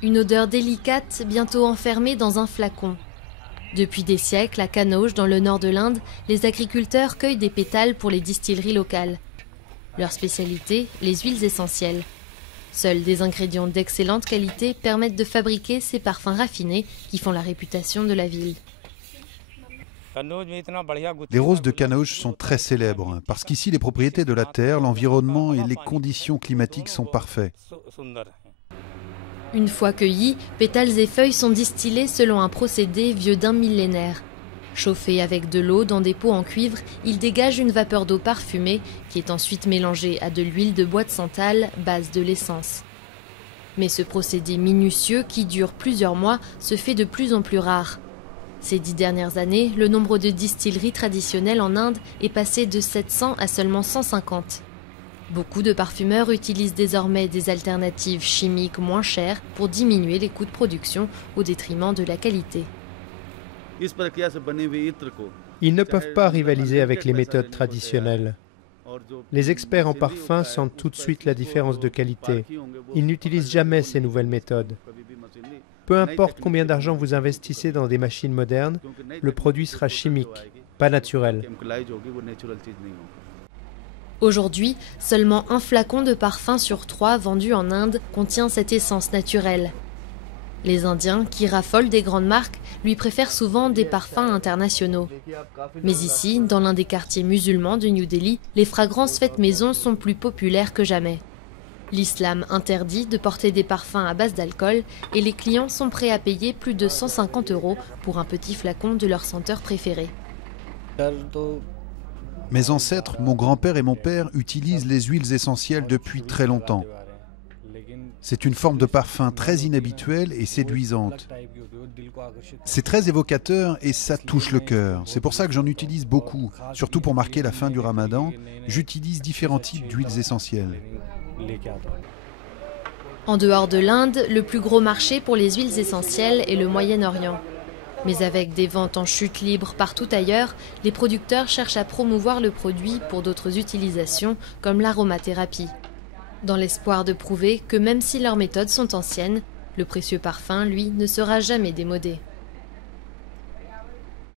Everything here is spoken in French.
Une odeur délicate, bientôt enfermée dans un flacon. Depuis des siècles, à Kanauj, dans le nord de l'Inde, les agriculteurs cueillent des pétales pour les distilleries locales. Leur spécialité, les huiles essentielles. Seuls des ingrédients d'excellente qualité permettent de fabriquer ces parfums raffinés qui font la réputation de la ville. Les roses de Kanauj sont très célèbres parce qu'ici les propriétés de la terre, l'environnement et les conditions climatiques sont parfaits. Une fois cueillis, pétales et feuilles sont distillés selon un procédé vieux d'1 millénaire. Chauffés avec de l'eau dans des pots en cuivre, ils dégagent une vapeur d'eau parfumée qui est ensuite mélangée à de l'huile de bois de santal, base de l'essence. Mais ce procédé minutieux qui dure plusieurs mois se fait de plus en plus rare. Ces 10 dernières années, le nombre de distilleries traditionnelles en Inde est passé de 700 à seulement 150. Beaucoup de parfumeurs utilisent désormais des alternatives chimiques moins chères pour diminuer les coûts de production au détriment de la qualité. Ils ne peuvent pas rivaliser avec les méthodes traditionnelles. Les experts en parfum sentent tout de suite la différence de qualité. Ils n'utilisent jamais ces nouvelles méthodes. Peu importe combien d'argent vous investissez dans des machines modernes, le produit sera chimique, pas naturel. Aujourd'hui, seulement un flacon de parfum sur 3 vendu en Inde contient cette essence naturelle. Les Indiens, qui raffolent des grandes marques, lui préfèrent souvent des parfums internationaux. Mais ici, dans l'un des quartiers musulmans de New Delhi, les fragrances faites maison sont plus populaires que jamais. L'islam interdit de porter des parfums à base d'alcool et les clients sont prêts à payer plus de 150 € pour un petit flacon de leur senteur préférée. Mes ancêtres, mon grand-père et mon père utilisent les huiles essentielles depuis très longtemps. C'est une forme de parfum très inhabituelle et séduisante. C'est très évocateur et ça touche le cœur. C'est pour ça que j'en utilise beaucoup, surtout pour marquer la fin du Ramadan. J'utilise différents types d'huiles essentielles. En dehors de l'Inde, le plus gros marché pour les huiles essentielles est le Moyen-Orient. Mais avec des ventes en chute libre partout ailleurs, les producteurs cherchent à promouvoir le produit pour d'autres utilisations comme l'aromathérapie. Dans l'espoir de prouver que même si leurs méthodes sont anciennes, le précieux parfum, lui, ne sera jamais démodé.